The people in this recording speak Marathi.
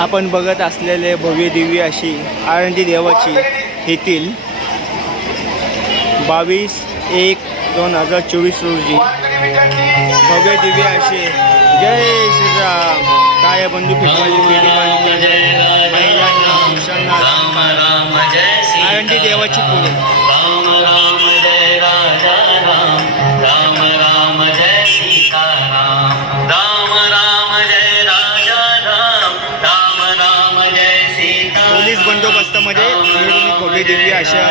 आपण बघत असलेले भव्य दिव्य अशी आळंदी देवाची येथील बावीस एक दोन हजार चोवीस रोजी भव्य दिव्य असे जय श्रीराम. काय बंधू महिलांना आळंदी देवाची पूजा पोलीस बंदोबस्तामध्ये मिरवणूक भव्य दिली अशा